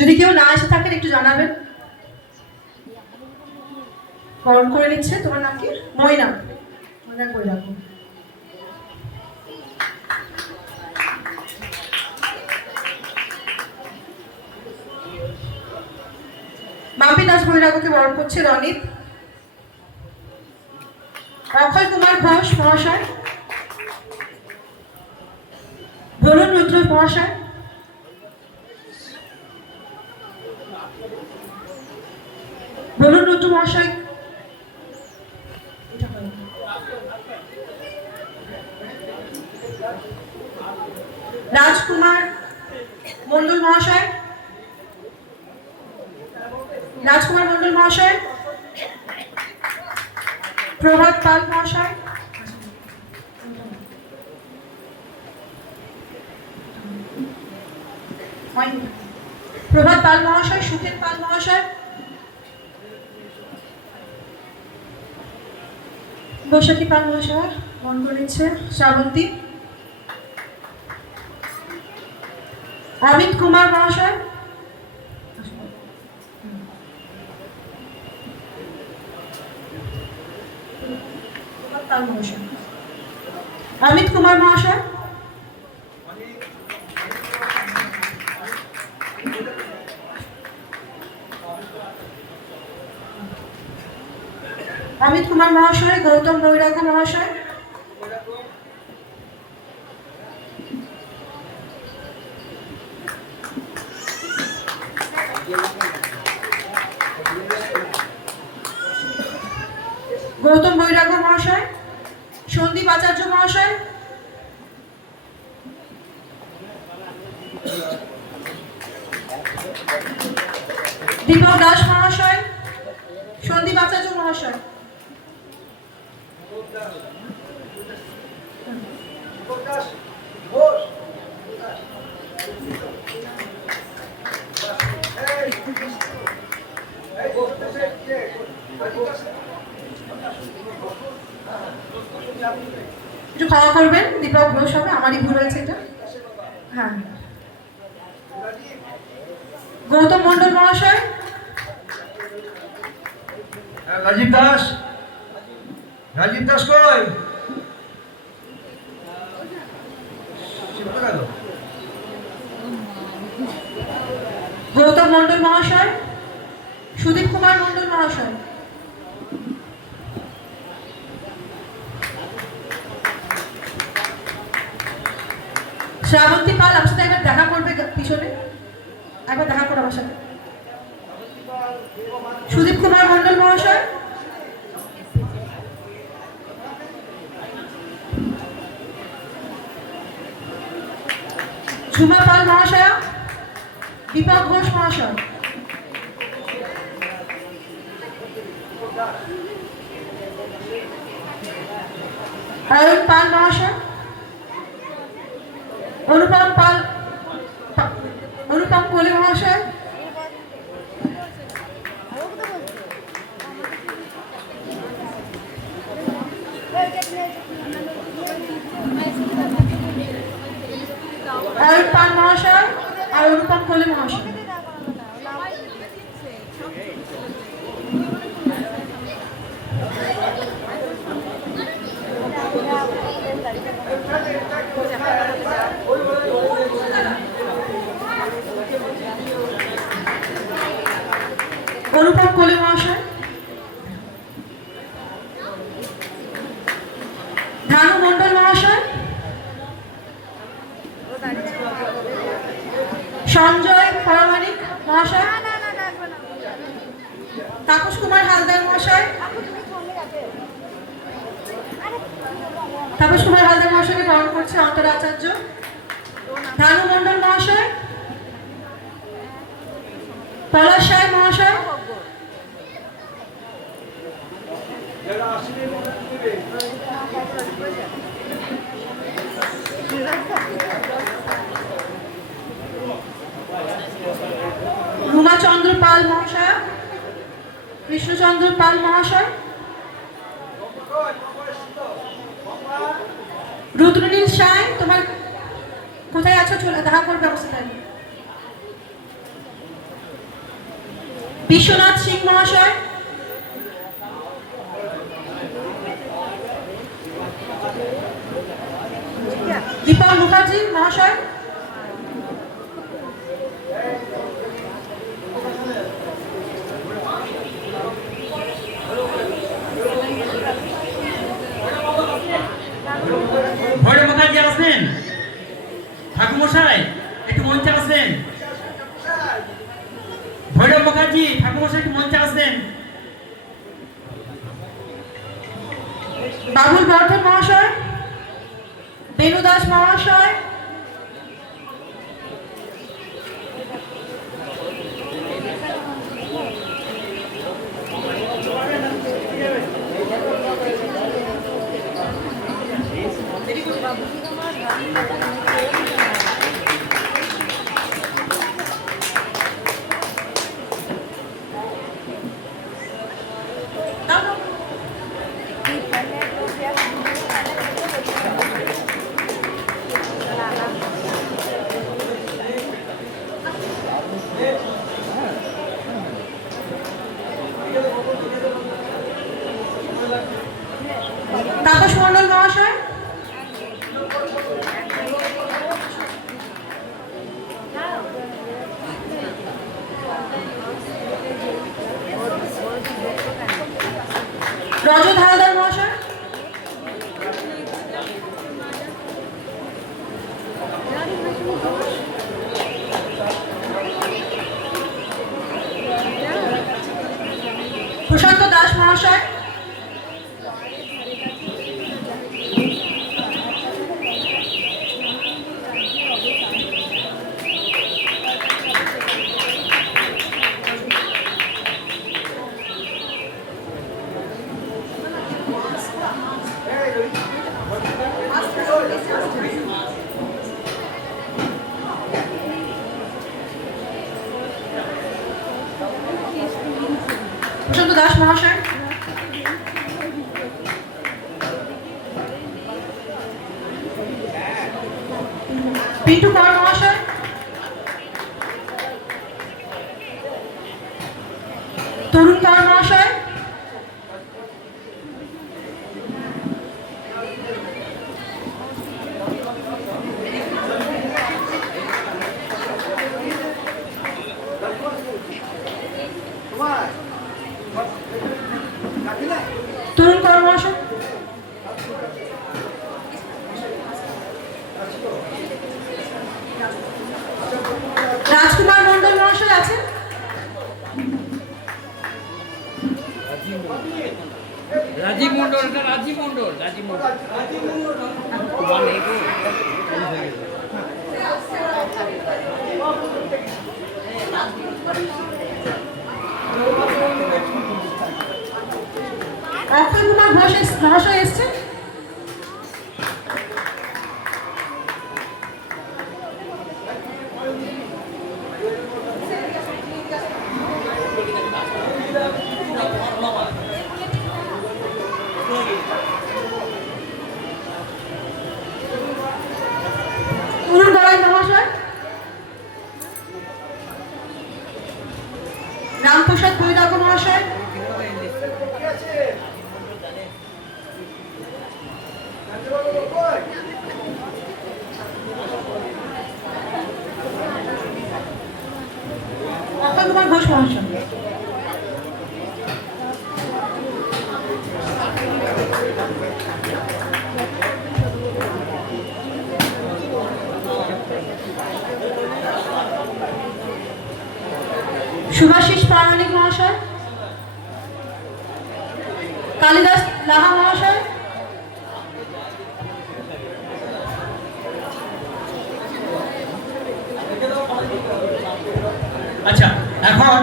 যদি কেউ না এসে থাকেন একটু জানাবেন। বরণ করে নিচ্ছে। তোমার নাম কি? ময়না। ময়না কই রাখো। মাম্পি দাস বৈরাগকে বরণ করছে রনিত। অক্ষয় কুমার ঘোষ মহাশয়, বরুণ রুদ্র মহাশয়, বরুণ রুদ্র মহাশয়, রাজকুমার মন্ডল মহাশয়, রাজকুমার মন্ডল মহাশয়, প্রভাত পাল মহাশয়, প্রভাত পাল মহাশয়, সুখেন পাল মহাশয়, বৈশাখী পাল মহাশয় মন করেছে, শ্রাবন্তী, অমিত কুমার মহাশয়, অমিত কুমার মহাশয়, অমিত কুমার মহাশয়, গৌতম বৈরাগ মহাশয়, গৌতম বৈরাগ মহাশয়, সন্দীপ আচার্য মহাশয়, দীপক দাস মহাশয়, সন্দীপ আচার্য মহাশয়, একটু ক্ষমা করবেন, দীপক ঘোষ হবে, আমারই ভুল হয়েছে এটা। হ্যাঁ, গৌতম মন্ডল মহাশয়, রাজীব দাস, রাজীব দাস কই? গৌতম মন্ডল মহাশয়, সুদীপ কুমার মন্ডল মহাশয়, শ্রাবন্তী পাল। আমার সাথে একবার দেখা করবে পিছনে, একবার দেখা করো আমার সাথে। সুদীপ কুমার মন্ডল মহাশয়, ঝুমা পাল মহাশয়, দীপক ঘোষ মহাশয়, অরুণ পাল মহাশয়, অনুপম পাল, অনুপম কোলে মহাশয়, অরুণ পাল মহাশয় আর অনুপম কোলে মহাশয়। অনুপম কোলে মহাশয়, ধানু মন্ডল মহাশয়, সঞ্জয় পরামানিক মহাশয়, তাপস কুমার হালদার মহাশয়, তাপস কুমার হালদার মহাশয়কে বরণ করছে অন্তর আচার্য, ধানু মন্ডল মহাশয়, পলাশ সাহেব মহাশয়, রুমাচন্দ্র পাল মহাশয়, কৃষ্ণচন্দ্র পাল মহাশয়, রুদ্রনীল সাই। তোমার কোথায় আছো? চলে দেখা করবে অবস্থা। বিশ্বনাথ সিং মহাশয়, দীপক মুখার্জি মহাশয়, ভৈরব মুখার্জি আসবেন। ঠাকুরমশাই একটু মঞ্চে আসবেন। ভৈরব মুখার্জি ঠাকুরমশাই একটু মঞ্চে আসবেন। বাবুল বর্ধন মহাশয়, বেনু দাস মহাশয়, তাপস মণ্ডল মহাশয়, রজত হালদার মহাশয়, প্রশান্ত দাস মহাশয়, প্রশান্ত দাস মহাশয়, পিন্টু কর মহাশয়, তরুণ কর মহাশয়, তরুণ কর মহাশয়, রাজকুমার মন্ডল মহাশয় আছেন? রাজীব মন্ডল, রাজীব মন্ডল, রাজীব মন্ডল। অক্ষয় কুমার ঘোষ মহাশয় এসছেন? অরুণ গড়াই মহাশয়, রামপ্রসাদ বৈরাগ্য মহাশয়, অক্ষয় কুমার ঘোষ মহাশয়, সুভাষিস প্রামাণিক মহাশয়, কালিদাস লাহা মহাশয়, আচ্ছা, এখন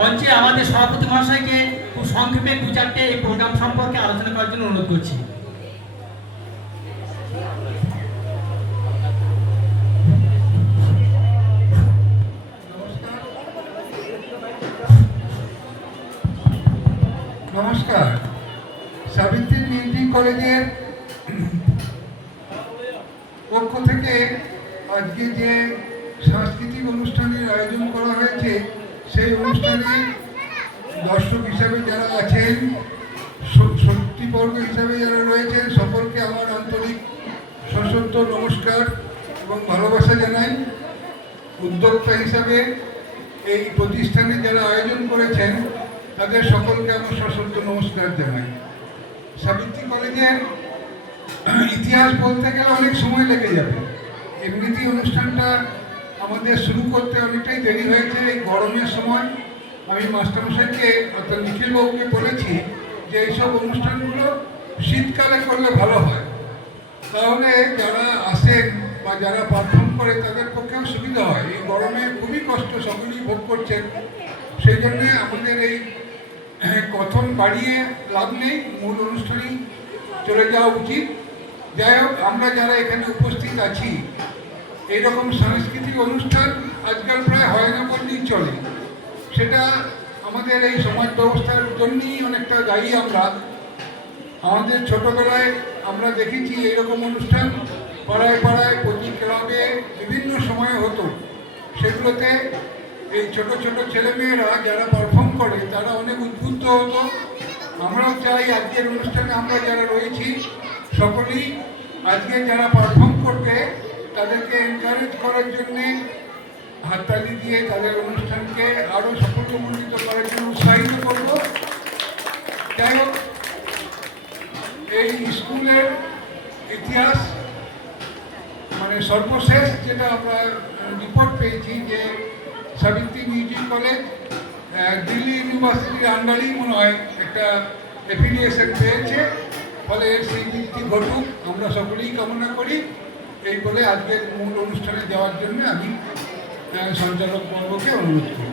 মঞ্চে আমাদের সভাপতি মহাশয়কে খুব সংক্ষেপে দু চারটে এই প্রোগ্রাম সম্পর্কে আলোচনা করার জন্য অনুরোধ করছি। নমস্কার। সাবিত্রী ডিগ্রি কলেজের পক্ষ থেকে আজকে যে সাংস্কৃতিক অনুষ্ঠানের আয়োজন করা হয়েছে সেই অনুষ্ঠানে দর্শক হিসাবে যারা আছেন, শক্তিবর্গ হিসাবে যারা রয়েছেন, সকলকে আমার আন্তরিক সশ্রদ্ধ নমস্কার এবং ভালোবাসা জানাই। উদ্যোক্তা হিসাবে এই প্রতিষ্ঠানে যারা আয়োজন করেছেন তাদের সকলকে আমার সশ্রদ্ধ নমস্কার জানাই। সাবিত্রী কলেজের ইতিহাস বলতে গেলে অনেক সময় লেগে যাবে। এমনিতেই অনুষ্ঠানটা আমাদের শুরু করতে অনেকটাই দেরি হয়েছে এই গরমের সময়। আমি মাস্টারমশাইকে অর্থাৎ নিখিলবাবুকে বলেছি যে এইসব অনুষ্ঠানগুলো শীতকালে করলে ভালো হয়, তাহলে যারা আসেন বা যারা পারফর্ম করে তাদের পক্ষেও সুবিধা হয়। এই গরমে খুবই কষ্ট সকলেই ভোগ করছেন, সেই জন্যে আমাদের এই কথন বাড়িয়ে লাভ নেই, মূল অনুষ্ঠানেই চলে যাওয়া উচিত। যাই হোক, আমরা যারা এখানে উপস্থিত আছি, এইরকম সাংস্কৃতিক অনুষ্ঠান আজকাল প্রায় হয় না বললেই চলে। সেটা আমাদের এই সমাজ ব্যবস্থার জন্যই অনেকটা দায়ী আমরা। আমাদের ছোটবেলায় আমরা দেখেছি এইরকম অনুষ্ঠান পাড়ায় পাড়ায়, প্রতি ক্লাবে বিভিন্ন সময়ে হতো। সেগুলোতে এই ছোট ছোট ছেলেমেয়েরা যারা পারফর্ম করে তারা অনেক উদ্বুদ্ধ হতো। আমরাও চাই আজকের অনুষ্ঠানে আমরা যারা রয়েছি সকলেই আজকে যারা পারফর্ম করবে তাদেরকে এনকারেজ করার জন্যে হাততালি দিয়ে তাদের অনুষ্ঠানকে আরও সাফল্যমণ্ডিত করার জন্য উৎসাহিত করব। যাই হোক, এই স্কুলের ইতিহাস মানে সর্বশেষ যেটা আমরা রিপোর্ট পেয়েছি যে সাবিত্রী মিউজিক কলেজ দিল্লি ইউনিভার্সিটির আন্ডারেই মনে হয় একটা অ্যাফিলিয়েশন পেয়েছে, ফলে এর স্বীকৃতি ঘটুক আমরা সকলেই কামনা করি। এই বলে আজকের মূল অনুষ্ঠানে যাওয়ার জন্য আমি সঞ্চালক বর্গকে অনুরোধ করি।